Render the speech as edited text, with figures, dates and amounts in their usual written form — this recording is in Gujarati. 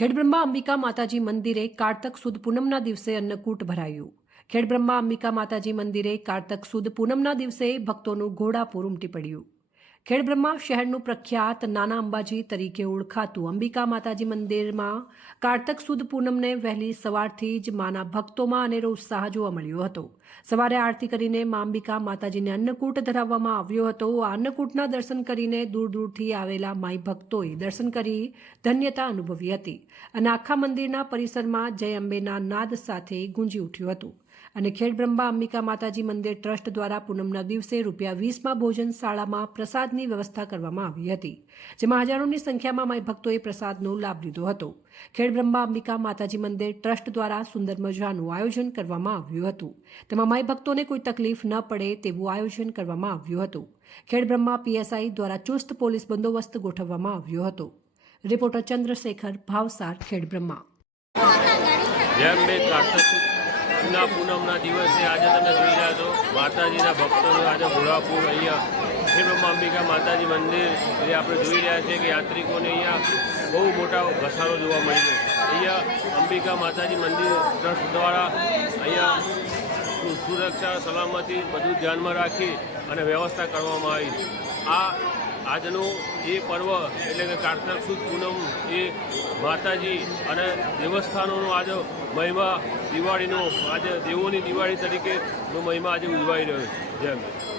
ખેડબ્રહ્મા અંબિકા માતાજી મંદિરે કારતક સુદ પૂનમના દિવસે અન્નકૂટ ભરાયું। ખેડબ્રહ્મા અંબિકા માતાજી મંદિરે કારતક સુદ પૂનમના દિવસે ભક્તોનું ઘોડાપૂર ઉમટી પડ્યું। ખેડબ્રહ્મા શહેરનું પ્રખ્યાત નાના અંબાજી તરીકે ઓળખાતું અંબિકા માતાજી મંદિરમાં કારતક સુદ પૂનમને વહેલી સવારથી જ માના ભક્તોમાં અનેરો ઉત્સાહ જોવા મળ્યો હતો। સવારે આરતી કરીને મા અંબિકા માતાજીને અન્નકૂટ ધરાવવામાં આવ્યો હતો। આ અન્નકૂટના દર્શન કરીને દૂર દૂરથી આવેલા માઈ ભક્તોએ દર્શન કરી ધન્યતા અનુભવી હતી અને આખા મંદિરના પરિસરમાં જય અંબેના નાદ સાથે ગુંજી ઉઠ્યું હતું। અને ખેડબ્રહ્મા અંબિકા માતાજી મંદિર ટ્રસ્ટ દ્વારા પૂનમના દિવસે ₹20માં ભોજનશાળામાં પ્રસાદની વ્યવસ્થા કરવામાં આવી હતી, જેમાં હજારોની સંખ્યામાં માઈ ભક્તોએ પ્રસાદનો લાભ લીધો હતો। ખેડબ્રહ્મા અંબિકા માતાજી મંદિર ટ્રસ્ટ દ્વારા સુંદર મજાનું આયોજન કરવામાં આવ્યું હતું, તેમાં માઈ ભક્તોને કોઈ તકલીફ ન પડે તેવું આયોજન કરવામાં આવ્યું હતું। ખેડબ્રહ્મા પીએસઆઈ દ્વારા ચુસ્ત પોલીસ બંદોબસ્ત ગોઠવવામાં આવ્યો હતો। રિપોર્ટર ચંદ્રશેખર, ભાવસાર, ખેડબ્રહ્મા। પૂનમના દિવસે આજે તમે જોઈ રહ્યા છો માતાજીના ભક્તોનું આજે ઘોડાપૂર અહીંયા ખેડબ્રહ્મા અંબિકા માતાજી મંદિર જે આપણે જોઈ રહ્યા છીએ કે યાત્રિકોને અહીંયા બહુ મોટા ઘસારો જોવા મળ્યો। અહીંયા અંબિકા માતાજી મંદિર ટ્રસ્ટ દ્વારા અહીંયા સુરક્ષા સલામતી બધું ધ્યાનમાં રાખી અને વ્યવસ્થા કરવામાં આવી। આજનું એ પર્વ એટલે કે કારતક સુદ પૂનમ એ માતાજી અને દેવસ્થાનોનો આજે મહિમા દિવાળીનો આજે દેવોની દિવાળી તરીકેનો મહિમા આજે ઉજવાઈ રહ્યો છે। જય અંબે।